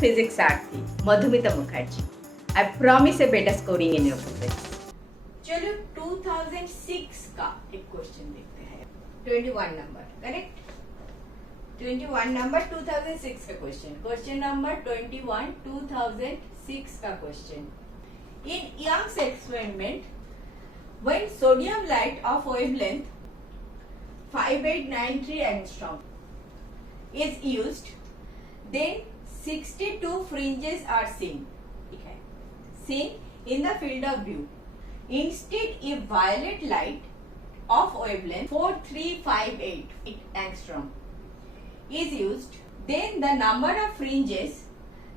physics art थी Madhumita Mukherjee. I promise a better scoring in your progress. चलो 2006 का एक क्वेश्चन देखते हैं. 21 नंबर करेक्ट. 21 नंबर 2006 का क्वेश्चन. क्वेश्चन नंबर 21 2006 का question. In Young's experiment, when sodium light of wavelength 5893 angstrom is used, then 62 fringes are seen. Okay. Seen in the field of view. Instead, if violet light of wavelength 4358 angstrom is used, then the number of fringes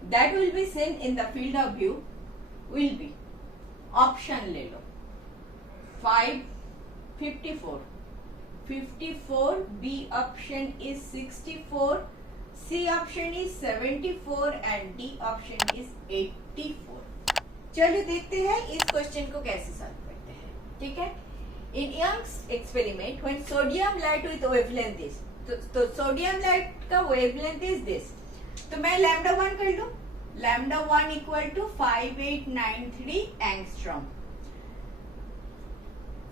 that will be seen in the field of view will be. Option ले लो. 54. 54. B option is 64. C option is 74 and D option is 84. चलो देखते हैं इस question को कैसे solve करते हैं. ठीक है. In Young's experiment, when sodium light with wavelength is, तो सोडियम लाइट का wavelength is this. तो मैं लैम्डा 1 कर लूं. Lambda 1 equal to 5893 angstrom.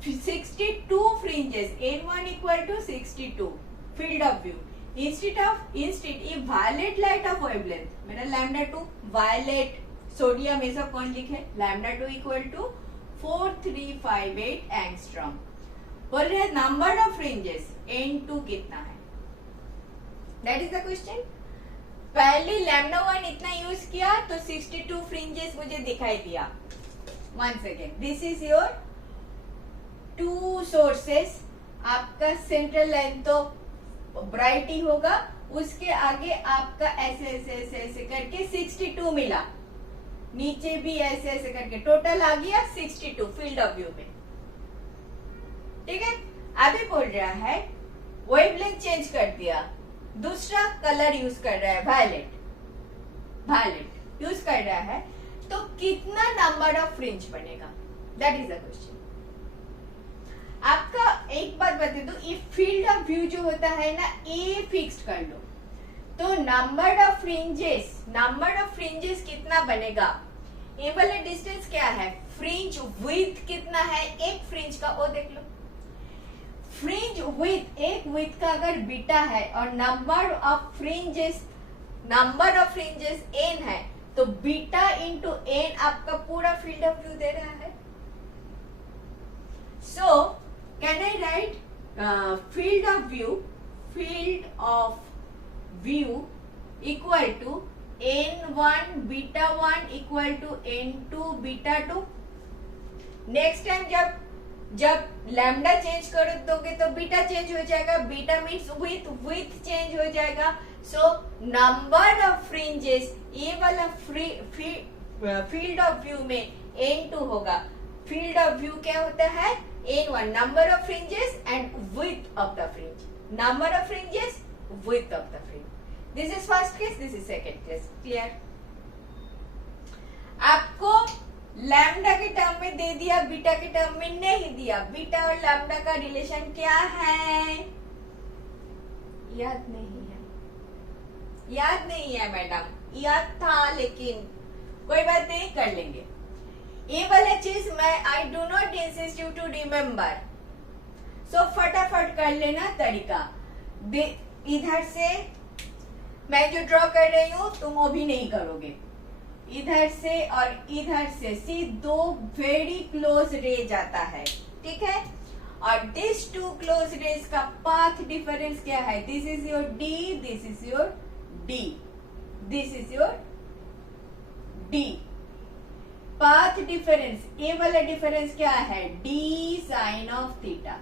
62 fringes, N1 equal to 62 field of view. Instead if violet light of wavelength, मेरा lambda 2 violet sodium ये सब कौन लिखे. lambda 2 equal to 4358 angstrom. बोल रहे हैं नंबर ऑफ फ्रिंजेस N2 कितना है. That is the question. पहले lambda 1 इतना यूज किया तो 62 फ्रिंजेस मुझे दिखाई दिया. Once again this is your two sources. आपका सेंट्रल लाइन तो ब्राइट ही होगा, उसके आगे आपका ऐसे ऐसे ऐसे ऐसे करके 62 मिला, नीचे भी ऐसे ऐसे करके टोटल आ गया 62 फील्ड ऑफ व्यू में. ठीक है. अभी बोल रहा है वेवलेंथ चेंज कर दिया, दूसरा कलर यूज कर रहा है वायलेट. वायलेट यूज कर रहा है तो कितना नंबर ऑफ फ्रिंज बनेगा. That is the question. आपका एक बात बता दूं, इफ फील्ड ऑफ व्यू जो होता है ना ए फिक्स्ड कर लो तो नंबर ऑफ फ्रिंजेस कितना बनेगा. ए वाला डिस्टेंस क्या है, फ्रिंज विड्थ कितना है एक फ्रिंज का वो देख लो. फ्रिंज विड्थ, एक विड्थ का अगर बीटा है और नंबर ऑफ फ्रिंजेस एन है तो बीटा इंटू एन आपका पूरा फील्ड ऑफ व्यू दे रहा है. सो can I write field of view equal to n1 beta 1 equal to n2 beta 2. Next time जब लैम्डा चेंज कर दोगे तो बीटा चेंज हो जाएगा. बीटा मीन्स विथ चेंज हो जाएगा. सो नंबर ऑफ फ्रिंजेस ये वाला फील्ड ऑफ व्यू में n2 होगा. फील्ड ऑफ व्यू क्या होता है, N1 number of fringes and width of the fringe. Number of fringes, width of the fringe. This is first case, this is second case. Clear? आपको lambda के term में दे दिया, beta के term में नहीं दिया. बीटा और लैम्डा का रिलेशन क्या है याद नहीं है मैडम. याद था लेकिन कोई बात नहीं, कर लेंगे. ये वाला चीज मैं I do not insist you to remember. So फटाफट कर लेना तरीका. इधर से मैं जो ड्रॉ कर रही हूं तुम वो भी नहीं करोगे. इधर से और इधर से सी दो वेरी क्लोज रे जाता है. ठीक है. और दिस टू क्लोज रेज का पाथ डिफरेंस क्या है. This is your D, this is your D, this is your D. Path difference, ए वाला डिफरेंस क्या है, D sine of theta.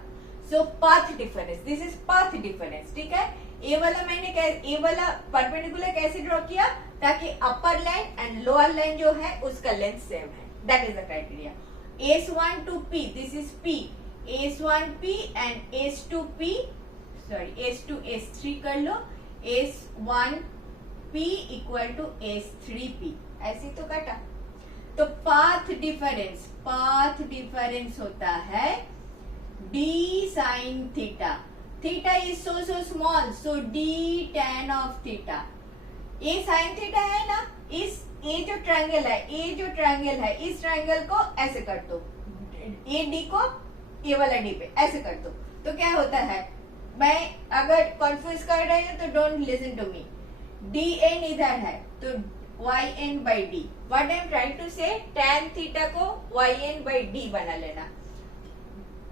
So path difference, this is path difference. ठीक है. ए वाला परपेंडिकुलर कैसे ड्रॉ किया ताकि upper line and lower line जो है उसका लेंथ सेम है. That is the criteria. S1 to P, this is P. S1P and S2P, sorry S2 S3 कर लो. S1P equal to S3P. ऐसे तो काटा. तो पाथ डिफरेंस होता है d sin theta. Theta is so small, so d tan of theta. ये sin theta है ना, इस ये जो ट्रायंगल है इस ट्रायंगल को ऐसे कर दो, ए डी को ये वाला डी पे ऐसे कर दो, तो क्या होता है, मैं अगर कंफ्यूज कर रही हूँ तो don't listen to me. D N इधर है तो Y N by D, what I am trying to say, tan theta को वाई एन बाई डी बना लेना,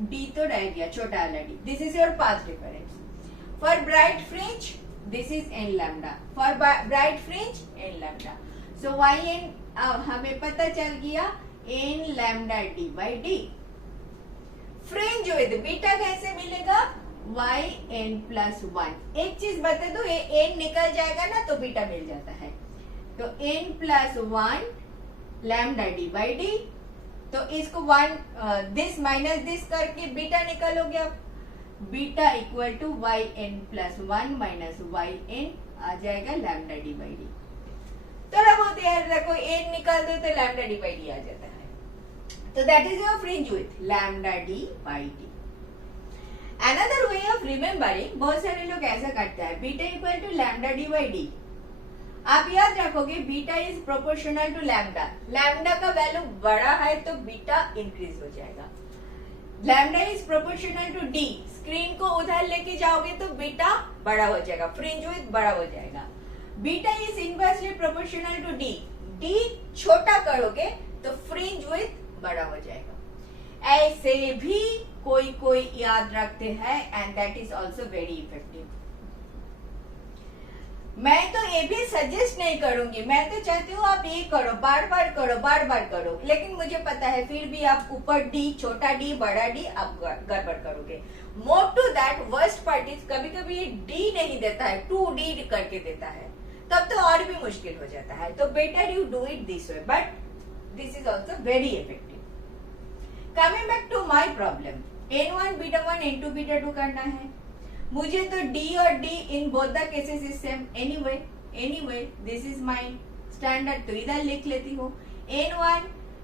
डी तो रह गया छोटा वाला D, this is your path difference. For bright fringe this is N lambda, for bright fringe N lambda, so Y N हमें पता चल गया N lambda D by D. Fringe with beta कैसे मिलेगा, वाई एन प्लस वन, एक चीज बता दो, ये एन निकल जाएगा ना तो बीटा मिल जाता है, तो N plus one lambda D by D, तो इसको वन दिस माइनस दिस करके बीटा निकलोगे, अब beta equal to Y N plus one minus Y N आ जाएगा लैम्डा डी बाई डी। थोड़ा बहुत याद रखो, एन निकाल दो तो लैम्डा डी बाई डी आ जाता है, तो that is your fringe width lambda D by D. Another way of remembering, बहुत सारे लोग ऐसा करते हैं, beta equal to lambda D by D, आप याद रखोगे beta is proportional to lambda, lambda का वैल्यू बड़ा है तो बीटा इंक्रीज हो जाएगा, lambda is proportional to D, screen को उधर लेके जाओगे तो बीटा बड़ा हो जाएगा, फ्रिंज विड्थ बड़ा हो जाएगा, beta is inversely proportional to D, D छोटा करोगे तो फ्रिंज विड्थ बड़ा हो जाएगा। ऐसे भी कोई याद रखते हैं and that is also very effective. मैं तो ये भी सजेस्ट नहीं करूंगी, मैं तो चाहती हूँ आप ये करो, बार बार करो, लेकिन मुझे पता है फिर भी आप ऊपर डी, छोटा डी, बड़ा डी आप गड़बड़ करोगे। More to that worst part is कभी कभी ये डी नहीं देता है, 2D करके देता है, तब तो और भी मुश्किल हो जाता है, तो better you do it this way, but this is also very effective. Coming back to my problem, n1 beta 1 n2 beta 2 करना है, मुझे तो d और d in both the cases is same, anyway this is my standard, तो इधर लिख लेती हूँ, n1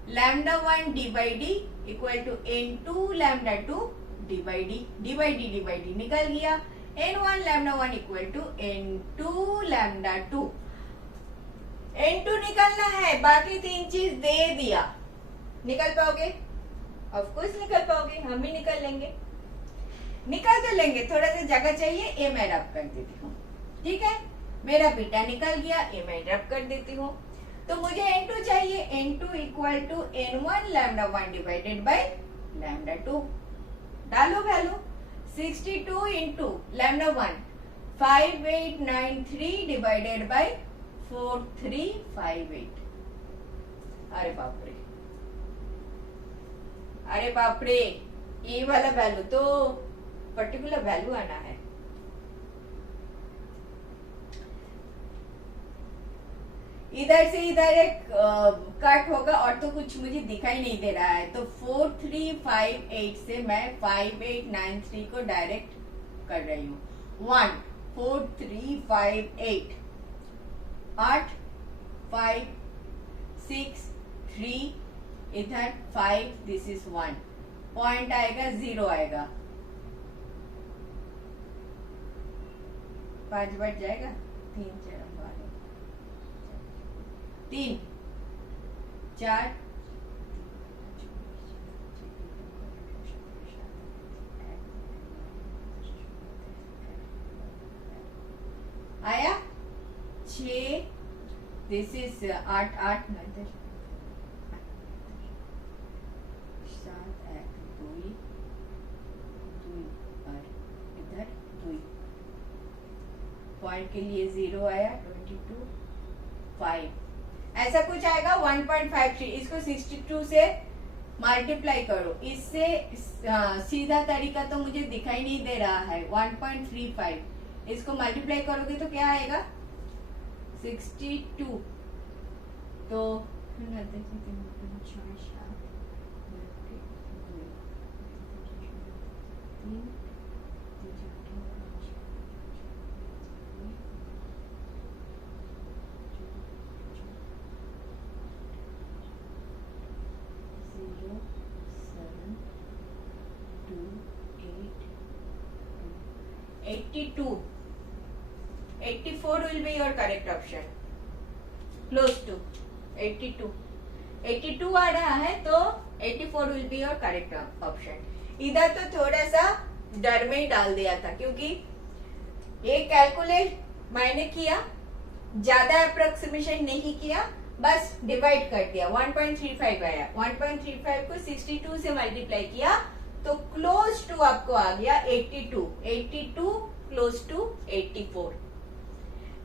lambda 1 d by D equal to n2 lambda 2 d by D निकल गया, n1 lambda 1 equal to n2 lambda 2, n2 निकलना है, बाकी तीन चीज दे दिया, निकल पाओगे? ऑफ कोर्स निकल पाओगे, हम भी निकल तो लेंगे, थोड़ा सा जगह चाहिए, ए मैं रब कर देती हूँ, ठीक है, मेरा बीटा निकल गया, ए मैं रब कर देती हूँ, तो मुझे n2 चाहिए, n2 equal to n1 lambda 1 divided by lambda 2, डालो value, 62 into lambda 1 5893 divided by 4358, अरे बाप रे, ये वाला वैल्यू तो पर्टिकुलर वैल्यू आना है, इधर से इधर एक कट होगा और तो कुछ मुझे दिखाई नहीं दे रहा है, तो 4358 से मैं 5893 को डायरेक्ट कर रही हूँ, 1 4358 8 5 6 3 इधर 5, दिस इज 1, पॉइंट आएगा 0 आएगा, 5 बढ़ जाएगा, 3 4 आया, 6, दिस इज 8 8 9 पॉइंट के लिए 0 आया, 22 5, ऐसा कुछ आएगा 1.53, इसको 62 से मल्टीप्लाई करो, इससे सीधा तरीका तो मुझे दिखाई नहीं दे रहा है, 1.35, इसको मल्टीप्लाई करोगे तो क्या आएगा 62, तो (82) 84 will be your correct option. Close to 82 आ रहा है, तो 84 will be your correct option. इधर तो थोड़ा सा डर में ही डाल दिया था, क्योंकि ये कैलकुलेट मैंने किया, ज्यादा अप्रोक्सीमेशन नहीं किया, बस डिवाइड कर दिया। 1.35 आया, 1.35 को 62 से मल्टीप्लाई किया तो क्लोज टू आपको आ गया 82 क्लोज टू 84।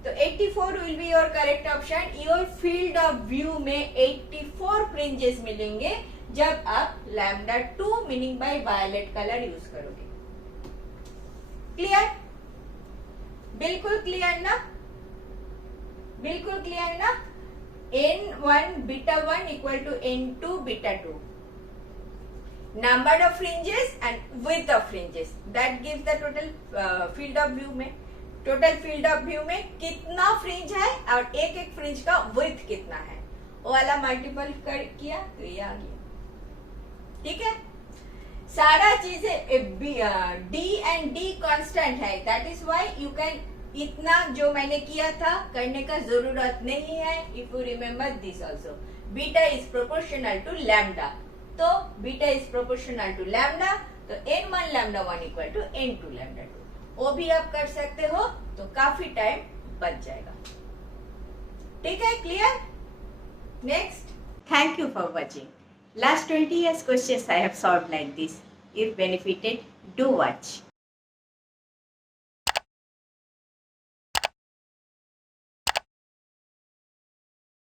तो 84 will be your correct option. Your field of view में 84 फ्रिंजेस मिलेंगे जब आप lambda 2 meaning by violet colour use करोगे। क्लियर? बिल्कुल क्लियर ना? बिल्कुल क्लियर ना? N1 beta 1 equal to N2 beta 2. Number of fringes and width of fringes that gives the total field of view में, total field of view में कितना fringe है और एक एक फ्रिंज का width कितना है, वो वाला मल्टीपल किया तो ये आ गया। ठीक है, सारा चीजें D and D कांस्टेंट है, that is why you can, इतना जो मैंने किया था करने का जरूरत नहीं है। If you remember this also, beta is proportional to lambda, तो beta is proportional to lambda, तो N1 lambda 1 equal to N2 lambda 2, वो भी आप कर सकते हो, तो काफी टाइम बच जाएगा। ठीक है, clear? Next, thank you for watching. Last 20 years questions I have solved like this. If benefited, do watch.